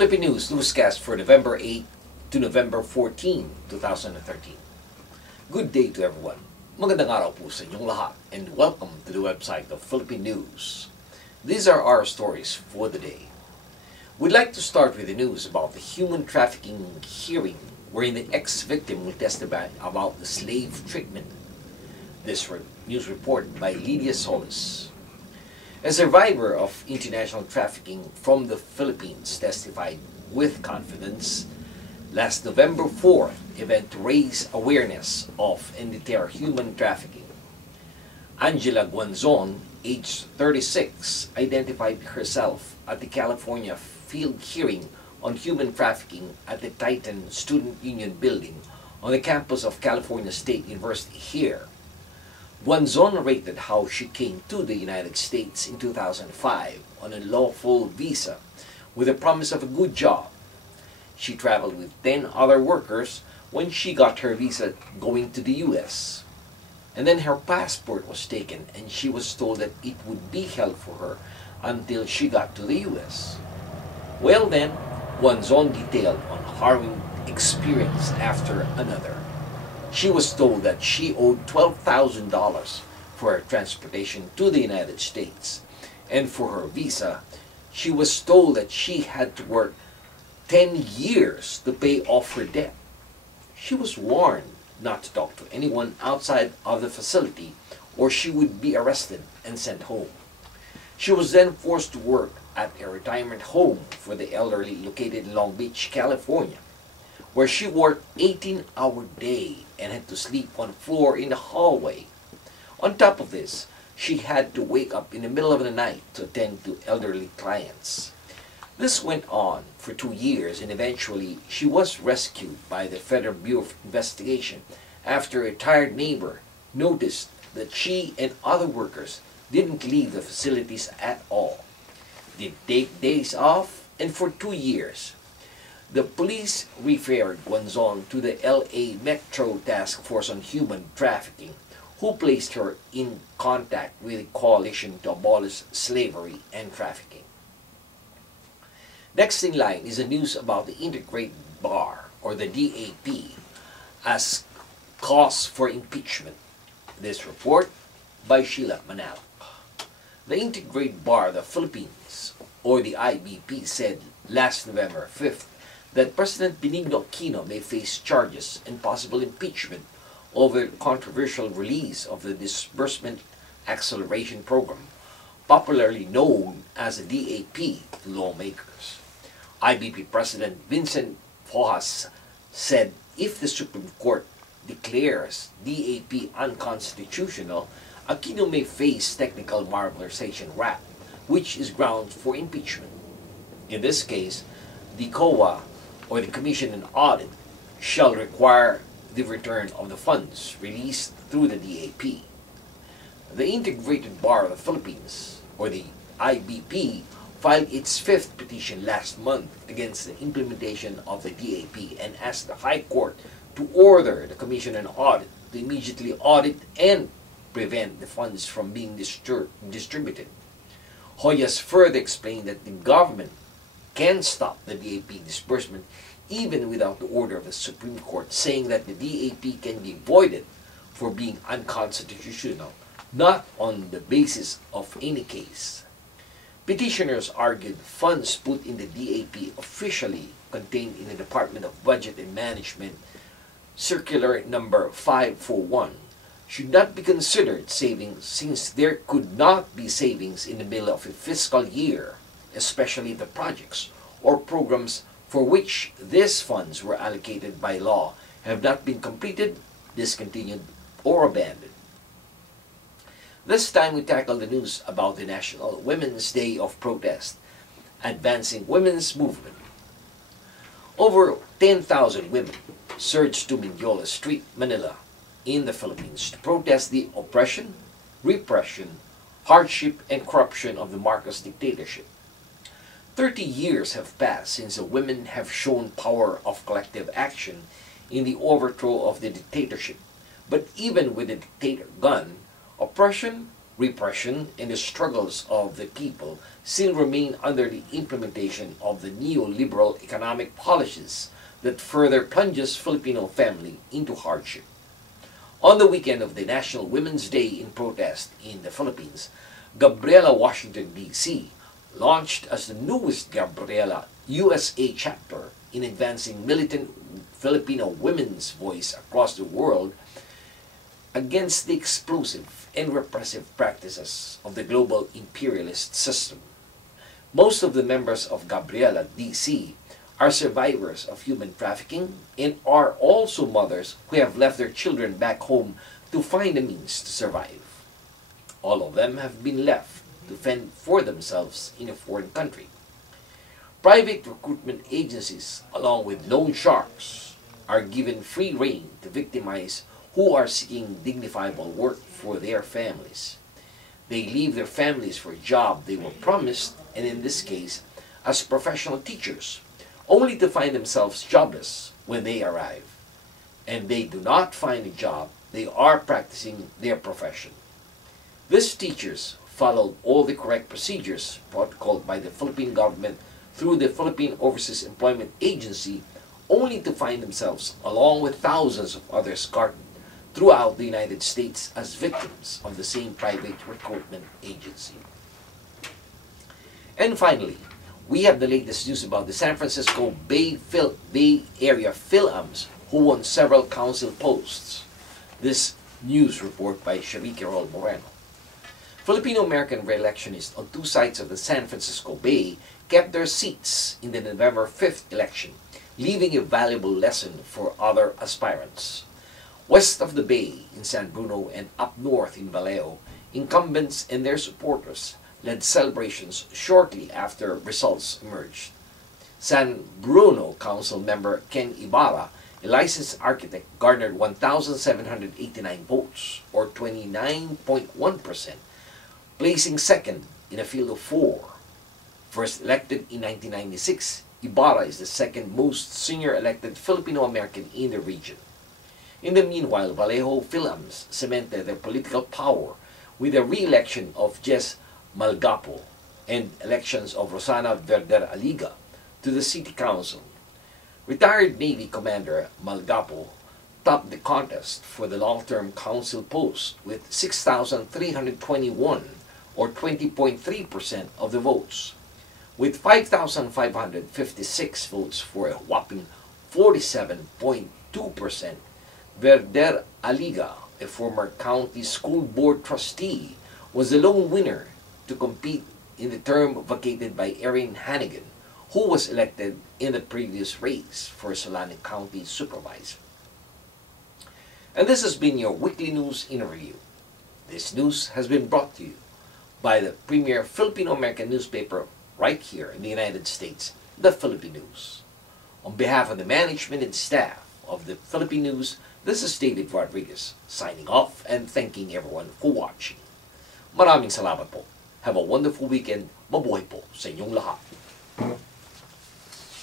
Philippine News newscast for November 8 to November 14, 2013. Good day to everyone. Magandang araw po sa inyong lahat and welcome to the website of Philippine News. These are our stories for the day. We'd like to start with the news about the human trafficking hearing wherein the ex-victim will testify about the slave treatment. This news report by Lydia Solis. A survivor of international trafficking from the Philippines testified with confidence last November 4th event to raise awareness of and deter human trafficking. Angela Guanzon, age 36, identified herself at the California field hearing on human trafficking at the Titan Student Union building on the campus of California State University here. Guanzon narrated how she came to the United States in 2005 on a lawful visa with a promise of a good job. She traveled with 10 other workers when she got her visa going to the U.S. And then her passport was taken and she was told that it would be held for her until she got to the U.S. Well then, Guanzon detailed on harrowing experience after another. She was told that she owed $12,000 for her transportation to the United States, and for her visa, she was told that she had to work 10 years to pay off her debt. She was warned not to talk to anyone outside of the facility or she would be arrested and sent home. She was then forced to work at a retirement home for the elderly located in Long Beach, California, where she worked 18-hour day and had to sleep on the floor in the hallway. On top of this, she had to wake up in the middle of the night to attend to elderly clients. This went on for 2 years and eventually she was rescued by the Federal Bureau of Investigation after a tired neighbor noticed that she and other workers didn't leave the facilities at all. They take days off, and for 2 years, the police referred Guanzon to the LA Metro Task Force on Human Trafficking, who placed her in contact with a coalition to abolish slavery and trafficking. Next in line is the news about the Integrated Bar, or the DAP, as cause for impeachment. This report by Sheila Manal. The Integrated Bar of the Philippines, or the IBP, said last November 5th that President Benigno Aquino may face charges and possible impeachment over the controversial release of the Disbursement Acceleration Program, popularly known as the DAP, to lawmakers. IBP President Vincent Fojas said if the Supreme Court declares DAP unconstitutional, Aquino may face technical marginalization rap, which is grounds for impeachment. In this case, the COA, or the Commission on Audit, shall require the return of the funds released through the DAP. The Integrated Bar of the Philippines, or the IBP, filed its 5th petition last month against the implementation of the DAP and asked the High Court to order the Commission on Audit to immediately audit and prevent the funds from being distributed. Hoyas further explained that the government can stop the DAP disbursement even without the order of the Supreme Court, saying that the DAP can be voided for being unconstitutional, not on the basis of any case. Petitioners argued funds put in the DAP officially contained in the Department of Budget and Management Circular number 541 should not be considered savings since there could not be savings in the middle of a fiscal year, especially the projects or programs for which these funds were allocated by law have not been completed, discontinued, or abandoned. This time we tackle the news about the National Women's Day of Protest, advancing women's movement. Over 10,000 women surged to Mindiola Street, Manila, in the Philippines to protest the oppression, repression, hardship, and corruption of the Marcos dictatorship. 30 years have passed since the women have shown power of collective action in the overthrow of the dictatorship. But even with the dictator gone, oppression, repression, and the struggles of the people still remain under the implementation of the neoliberal economic policies that further plunges Filipino family into hardship. On the weekend of the National Women's Day in protest in the Philippines, Gabriela Washington, D.C. launched as the newest Gabriela USA chapter in advancing militant Filipino women's voice across the world against the explosive and repressive practices of the global imperialist system. Most of the members of Gabriela D.C. are survivors of human trafficking and are also mothers who have left their children back home to find a means to survive. All of them have been left to fend for themselves in a foreign country. Private recruitment agencies, along with loan sharks, are given free rein to victimize who are seeking dignifiable work for their families. They leave their families for a job they were promised, and in this case, as professional teachers, only to find themselves jobless when they arrive. And they do not find a job, they are practicing their profession. These teachers followed all the correct procedures protocoled by the Philippine government through the Philippine Overseas Employment Agency, only to find themselves, along with thousands of others scattered throughout the United States, as victims of the same private recruitment agency. And finally, we have the latest news about the San Francisco Bay Area Philams who won several council posts. This news report by Sharika Rol Moreno. Filipino-American re-electionists on two sides of the San Francisco Bay kept their seats in the November 5th election, leaving a valuable lesson for other aspirants. West of the Bay in San Bruno and up north in Vallejo, incumbents and their supporters led celebrations shortly after results emerged. San Bruno Council member Ken Ibarra, a licensed architect, garnered 1,789 votes, or 29.1%, placing second in a field of four. First elected in 1996, Ibarra is the second most senior elected Filipino-American in the region. In the meanwhile, Vallejo Philams cemented their political power with the re-election of Jess Malgapo and elections of Rosana Verder Aliga to the City Council. Retired Navy Commander Malgapo topped the contest for the long-term council post with 6,321, or 20.3% of the votes, with 5,556 votes for a whopping 47.2%. Verder Aliga, a former county school board trustee, was the lone winner to compete in the term vacated by Erin Hannigan, who was elected in the previous race for Solano County Supervisor. And this has been your weekly news in review. This news has been brought to you by the premier Filipino-American newspaper right here in the United States, the Philippine News. On behalf of the management and staff of the Philippine News, this is David Rodriguez, signing off and thanking everyone for watching. Maraming salamat po. Have a wonderful weekend. Mabuhay po sa inyong lahat.